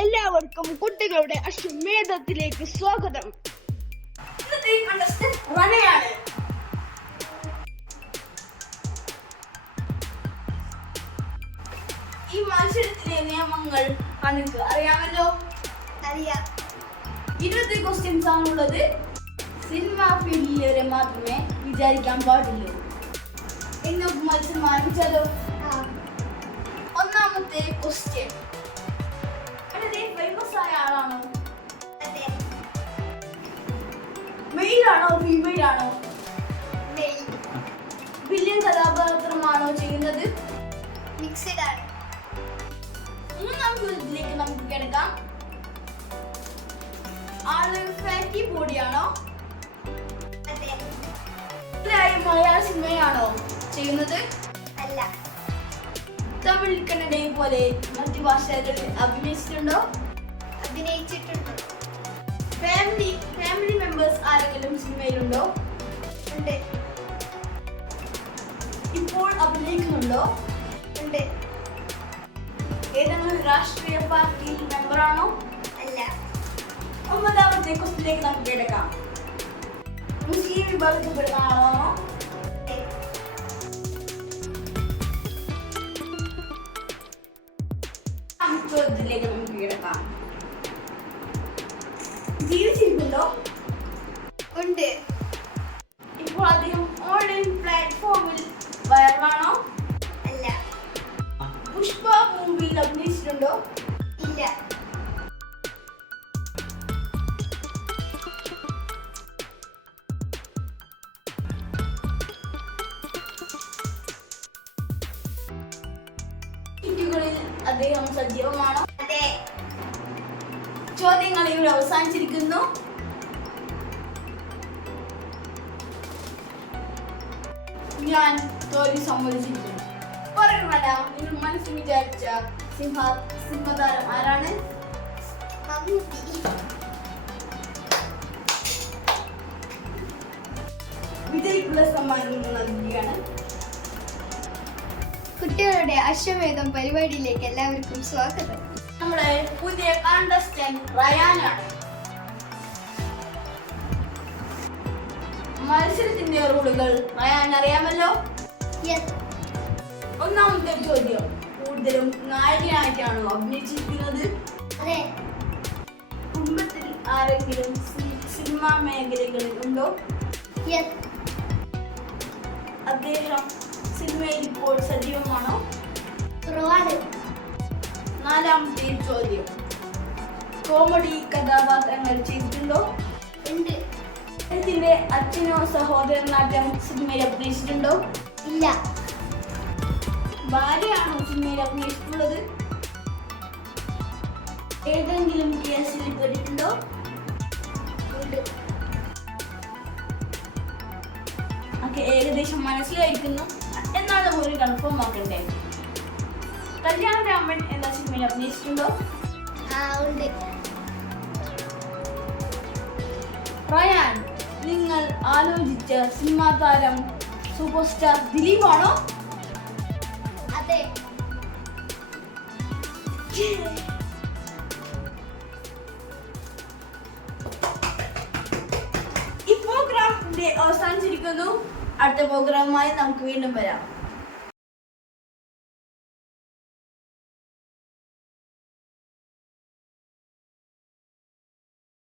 എല്ലാവർക്കും കുട്ടികളുടെ അശ്വമേധത്തിലേക്ക് സ്വാഗതം. contestant ഈ മത്സരത്തിലെ നിയമങ്ങൾ അനക്ക് അറിയാമല്ലോ? അറിയാം. ഇരുപത്തി ക്വസ്റ്റ്യൻസ് ആണുള്ളത് സിനിമ ഫീൽഡിലവരെ മാത്രമേ വിചാരിക്കാൻ പാടുള്ളൂ. ഇന്ന് മത്സരം ആരംഭിച്ചാലോ? ഒന്നാമത്തെ ക്വസ്റ്റ്യൻ വളരെ ഫേമസ് ആയ ആളാണോ? മെയിൽ ആണോ ഫീമെയിൽ ആണോ? വില്യൻ കഥാപാത്രമാണോ ചെയ്യുന്നത്? മിക്സഡ് ആണ്. മൂന്നാം ചോദ്യത്തിലേക്ക് നമുക്ക് കിടക്കാം. ആൾ ഫാറ്റി ബോഡിയാണോ മലയാള സിനിമയാണോ ചെയ്യുന്നത്? അല്ല. തമിഴ് കന്നഡയെ പോലെ മറ്റു ഭാഷകളിൽ അഭിനയിച്ചിട്ടുണ്ടോ? അഭിനയിച്ചിട്ടുണ്ട്. ഫാമിലി ഫാമിലി മെമ്പേഴ്സ് ആരെങ്കിലും സിനിമയിലുണ്ടോ? ഉണ്ട്. ഇപ്പോൾ അഭിനയിക്കുന്നുണ്ടോ? ഉണ്ട്. ഏതെങ്കിലും രാഷ്ട്രീയ പാർട്ടി മെമ്പറാണോ? അല്ല. ഒമ്പതാമത്തെ ക്വസ്റ്റിലേക്ക് നമുക്ക് എടുക്കാം മുസ്ലിം വിഭാഗത്തിൽപ്പെടുന്ന ആളാണോ? രണ്ടാമത്തെ ഇതിലേക്ക് നമുക്ക് കിടക്കാം ജീവിച്ചിരിക്കുന്നുണ്ടോ? ഉണ്ട്. ഇപ്പോൾ അദ്ദേഹം ഓൺലൈൻ പ്ലാറ്റ്ഫോമിൽ വയറാണോ അല്ല. പുഷ്പ മൂവിയിൽ അഭിനയിച്ചിട്ടുണ്ടോ? ഇല്ല. അദ്ദേഹം സജീവമാണോ? അതെ. ചോദ്യങ്ങൾ ഇവിടെ അവസാനിച്ചിരിക്കുന്നു. ഞാൻ തോൽവി സമ്മതിച്ചിരിക്കുന്നു. പറയുമല്ല നിങ്ങൾ മനസ്സിൽ വിചാരിച്ച സിംഹ സിംഹതാരം ആരാണ്? വിജയിക്കുള്ള സമ്മാനം നൽകുകയാണ്. കുട്ടികളുടെ അശ്വമേധം പരിപാടിയിലേക്ക് എല്ലാവർക്കും സ്വാഗതം. നമ്മുടെ പുതിയ കണ്ടസ്റ്റന്റ് റയാനാണ്. മത്സരത്തിന്റെ റൂളുകൾ റയാൻ അറിയാമല്ലോ? ഒന്നാമത്തെ ചോദ്യം കൂടുതലും നായകനായിട്ടാണോ അഭിനയിച്ചിരിക്കുന്നത്? അതെ. കുടുംബത്തിൽ ആരെങ്കിലും സിനിമാ മേഖലകളിൽ ഉണ്ടോ? അദ്ദേഹം സിനിമയിൽ ഇപ്പോൾ സജീവമാണോ? കുറവാണ് നാലാമത്തെ ചോദ്യം. കോമഡി കഥാപാത്രങ്ങൾ ചെയ്തിട്ടുണ്ടോ? ഉണ്ട്. അദ്ദേഹത്തിന്റെ അച്ഛനോ സഹോദരനാറ്റം സിനിമയിൽ അഭിനയിച്ചിട്ടുണ്ടോ? ഇല്ല. ഭാര്യയാണോ സിനിമയിൽ അഭിനയിച്ചിട്ടുള്ളത്? ഏതെങ്കിലും കേസിൽ പെട്ടിട്ടുണ്ടോ? ഉണ്ട്. ഏകദേശം മനസ്സിലായിരിക്കുന്നു കൺഫേം ആക്കണ്ടേ കല്യാണരാമൻ എന്ന സിനിമയിൽ അഭിനയിച്ചിട്ടുണ്ടോ? റയാൻ നിങ്ങൾ ആലോചിച്ച സിനിമാ താരം സൂപ്പർ സ്റ്റാർ ദിലീപ് ആണോ അതെ. ഈ പ്രോഗ്രാം അവസാനിച്ചിരിക്കുന്നു. അടുത്ത പ്രോഗ്രാമുമായി നമുക്ക് വീണ്ടും വരാം.